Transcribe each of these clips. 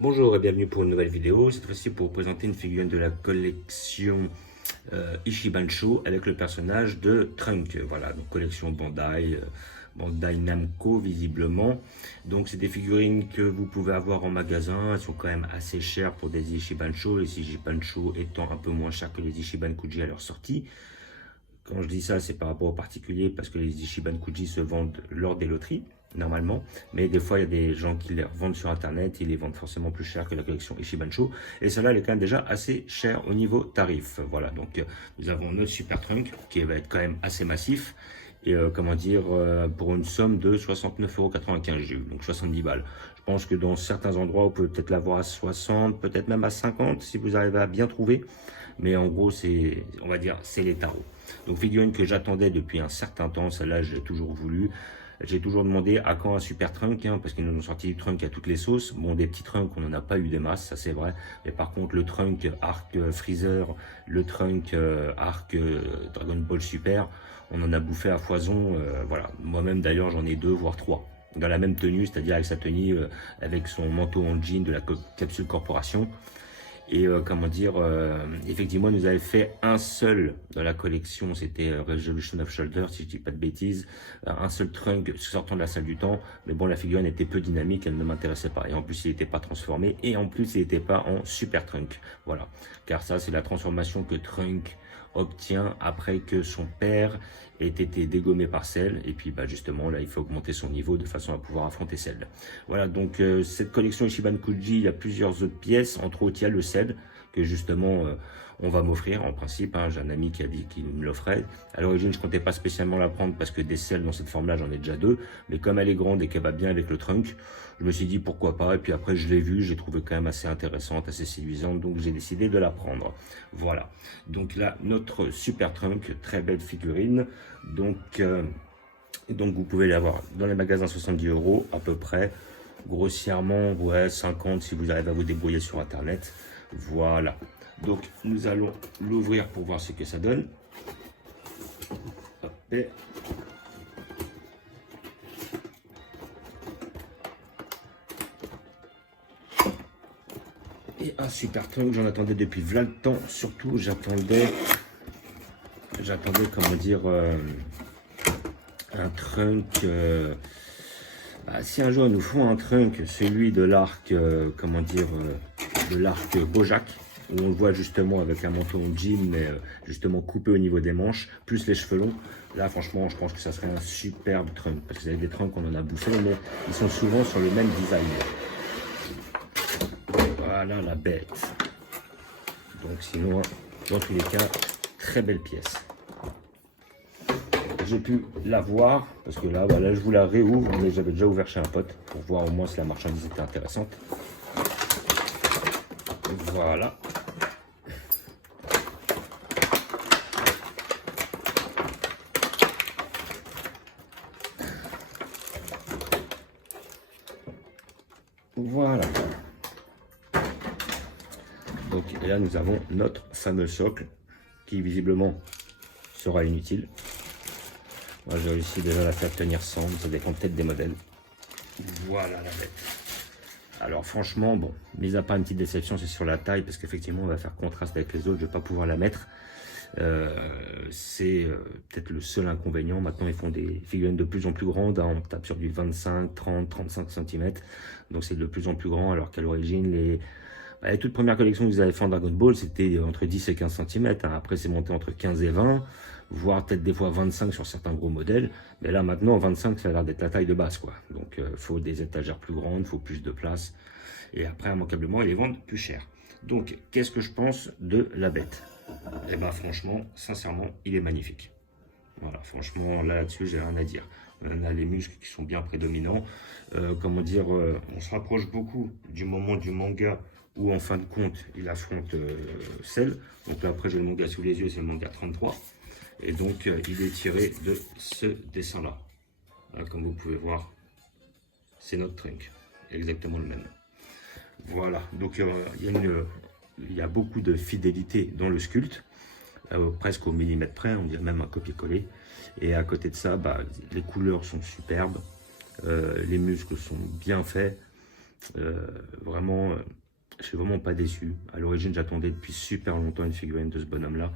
Bonjour et bienvenue pour une nouvelle vidéo, cette fois-ci pour vous présenter une figurine de la collection Ishibansho avec le personnage de Trunk. Voilà, donc collection Bandai, Bandai Namco visiblement. Donc c'est des figurines que vous pouvez avoir en magasin, elles sont quand même assez chères pour des Ishibansho, les Ishibansho étant un peu moins chers que les Ishiban Kuji à leur sortie. Quand je dis ça, c'est par rapport aux particuliers parce que les Ishiban Kuji se vendent lors des loteries, normalement. Mais des fois, il y a des gens qui les revendent sur Internet, ils les vendent forcément plus cher que la collection Ishibansho. Et celle-là, elle est quand même déjà assez chère au niveau tarif. Voilà, donc nous avons notre Super Trunk qui va être quand même assez massif. Et comment dire, pour une somme de 69,95 €, j'ai eu, donc 70 balles. Je pense que dans certains endroits, vous pouvez peut-être l'avoir à 60, peut-être même à 50 si vous arrivez à bien trouver. Mais en gros, c'est, on va dire, c'est les tarots. Donc figurine que j'attendais depuis un certain temps, celle-là j'ai toujours voulu. J'ai toujours demandé à quand un super trunk, hein, parce qu'ils nous ont sorti du trunk à toutes les sauces. Bon, des petits trunks, on n'en a pas eu des masses, ça c'est vrai. Mais par contre, le trunk Arc Freezer, le trunk Arc Dragon Ball Super, on en a bouffé à foison. Voilà, moi-même d'ailleurs j'en ai 2 voire 3 dans la même tenue, c'est-à-dire avec sa tenue, avec son manteau en jean de la Capsule Corporation. Et comment dire, effectivement, il nous avait fait un seul dans la collection, c'était Resolution of Shoulder, si je dis pas de bêtises, un seul trunk sortant de la salle du temps. Mais bon, la figurine était peu dynamique, elle ne m'intéressait pas. Et en plus, il n'était pas transformé, et en plus, il n'était pas en super trunk. Voilà, car ça, c'est la transformation que Trunk obtient après que son père ait été dégommé par Cell, et puis bah justement là il faut augmenter son niveau de façon à pouvoir affronter Cell. Voilà, donc cette collection Ichiban Kuji, il y a plusieurs autres pièces, entre autres il y a le Cell que justement on va m'offrir en principe, hein. J'ai un ami qui a dit qu'il me l'offrait. À l'origine je comptais pas spécialement la prendre parce que des Cells dans cette forme là j'en ai déjà 2, mais comme elle est grande et qu'elle va bien avec le trunk, je me suis dit pourquoi pas, et puis après je l'ai vue, j'ai trouvé quand même assez intéressante, assez séduisante, donc j'ai décidé de la prendre. Voilà, donc là notre super trunk, très belle figurine. Donc vous pouvez l'avoir dans les magasins 70 € à peu près, grossièrement, ouais, 50 si vous arrivez à vous débrouiller sur internet. Voilà, donc nous allons l'ouvrir pour voir ce que ça donne. Hop, et un super trunk, j'en attendais depuis plein de temps, surtout j'attendais comment dire, un trunk, si un jour ils nous font un trunk, celui de l'arc, comment dire, de l'arc Bojack, où on le voit justement avec un manteau en jean, mais justement coupé au niveau des manches, plus les cheveux longs, là franchement je pense que ça serait un superbe trunk, parce que vous avez des trunks on en a bouffé, mais ils sont souvent sur le même design. Voilà la bête. Donc sinon, dans tous les cas, très belle pièce. J'ai pu la voir, parce que là, voilà, je vous la réouvre, mais j'avais déjà ouvert chez un pote, pour voir au moins si la marchandise était intéressante. Voilà. Voilà. Donc, et là, nous avons notre fameux socle, qui visiblement sera inutile. Moi, j'ai réussi déjà à la faire tenir sans, ça dépend peut-être des modèles. Voilà la bête. Alors franchement, bon, mis à part une petite déception, c'est sur la taille, parce qu'effectivement, on va faire contraste avec les autres, je ne vais pas pouvoir la mettre. C'est peut-être le seul inconvénient. Maintenant, ils font des figurines de plus en plus grandes, hein. On tape sur du 25, 30, 35 cm. Donc c'est de plus en plus grand, alors qu'à l'origine, les toutes premières collections que vous avez fait en Dragon Ball, c'était entre 10 et 15 cm. Hein. Après, c'est monté entre 15 et 20, voire peut-être des fois 25 sur certains gros modèles. Mais là, maintenant, 25, ça a l'air d'être la taille de base, quoi. Donc, il faut des étagères plus grandes, il faut plus de place. Et après, immanquablement, ils les vendent plus cher. Donc, qu'est-ce que je pense de la bête? Eh ben, franchement, sincèrement, il est magnifique. Voilà, franchement, là-dessus, j'ai rien à dire. On a les muscles qui sont bien prédominants. Comment dire, on se rapproche beaucoup du moment du manga où, en fin de compte, il affronte Cell. Donc là, après, j'ai le manga sous les yeux, c'est le manga 33. Et donc, il est tiré de ce dessin-là. Là, comme vous pouvez voir, c'est notre trunk. Exactement le même. Voilà, donc il y a beaucoup de fidélité dans le sculpte. Presque au millimètre près, on dirait même un copier-coller. Et à côté de ça, bah, les couleurs sont superbes, les muscles sont bien faits. Vraiment, je suis vraiment pas déçu. À l'origine, j'attendais depuis super longtemps une figurine de ce bonhomme-là.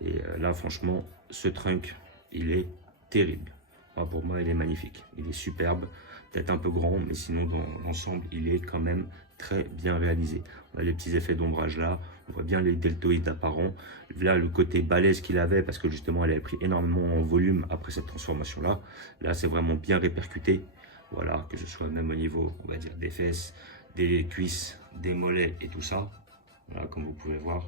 Et là, franchement, ce trunk, il est terrible. Enfin, pour moi, il est magnifique. Il est superbe, peut-être un peu grand, mais sinon, dans l'ensemble, il est quand même très bien réalisé. On a les petits effets d'ombrage là, on voit bien les deltoïdes apparents. Là, le côté balèze qu'il avait, parce que justement, elle avait pris énormément en volume après cette transformation-là. Là, c'est vraiment bien répercuté. Voilà, que ce soit même au niveau, on va dire, des fesses, des cuisses, des mollets et tout ça. Voilà, comme vous pouvez voir.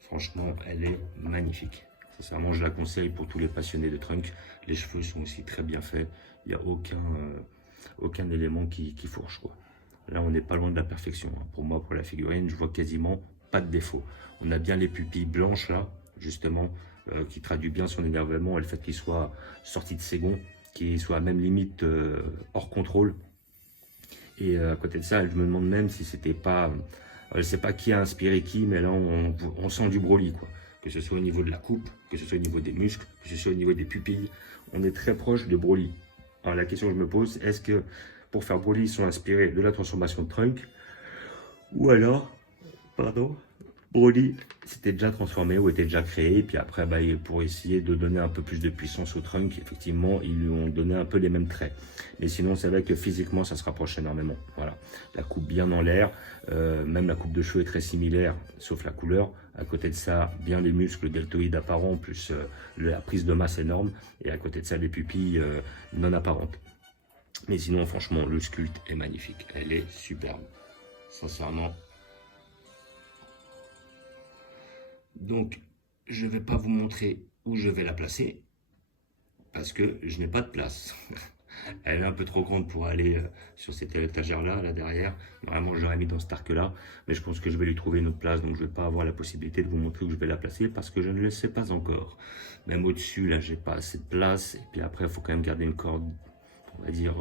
Franchement, elle est magnifique. Sincèrement, je la conseille pour tous les passionnés de trunk. Les cheveux sont aussi très bien faits. Il n'y a aucun élément qui fourche, quoi. Là, on n'est pas loin de la perfection. Pour moi, pour la figurine, je vois quasiment pas de défaut. On a bien les pupilles blanches, là, justement, qui traduit bien son énervement et le fait qu'il soit sorti de ses gonds, qu'il soit même limite hors contrôle. Et à côté de ça, je me demande même si c'était pas... je ne sais pas qui a inspiré qui, mais là, on sent du Broly, quoi. Que ce soit au niveau de la coupe, que ce soit au niveau des muscles, que ce soit au niveau des pupilles. On est très proche de Broly. Alors, la question que je me pose, est-ce que pour faire Broly, ils sont inspirés de la transformation de Trunk, ou alors, pardon, Broly s'était déjà transformé ou était déjà créé, et puis après, bah, pour essayer de donner un peu plus de puissance au Trunk, effectivement, ils lui ont donné un peu les mêmes traits. Mais sinon, c'est vrai que physiquement, ça se rapproche énormément. Voilà, la coupe bien en l'air, même la coupe de cheveux est très similaire, sauf la couleur. À côté de ça, bien les muscles deltoïdes apparents, plus la prise de masse énorme, et à côté de ça, les pupilles non apparentes. Mais sinon, franchement, le sculpte est magnifique. Elle est superbe. Sincèrement. Donc, je ne vais pas vous montrer où je vais la placer. Parce que je n'ai pas de place. Elle est un peu trop grande pour aller sur cette étagère-là, là derrière. Normalement, je l'aurais mis dans cet arc-là. Mais je pense que je vais lui trouver une autre place. Donc, je ne vais pas avoir la possibilité de vous montrer où je vais la placer parce que je ne le sais pas encore. Même au-dessus, là, j'ai pas assez de place. Et puis après, il faut quand même garder une corde, on va dire,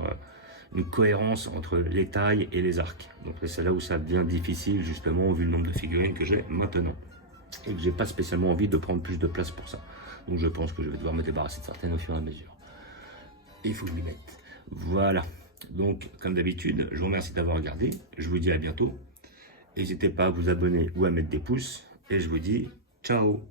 une cohérence entre les tailles et les arcs. Donc, c'est là où ça devient difficile, justement, vu le nombre de figurines que j'ai maintenant. Et que j'ai pas spécialement envie de prendre plus de place pour ça. Donc, je pense que je vais devoir me débarrasser de certaines au fur et à mesure. Et il faut que je m'y mette. Voilà. Donc, comme d'habitude, je vous remercie d'avoir regardé. Je vous dis à bientôt. N'hésitez pas à vous abonner ou à mettre des pouces. Et je vous dis ciao.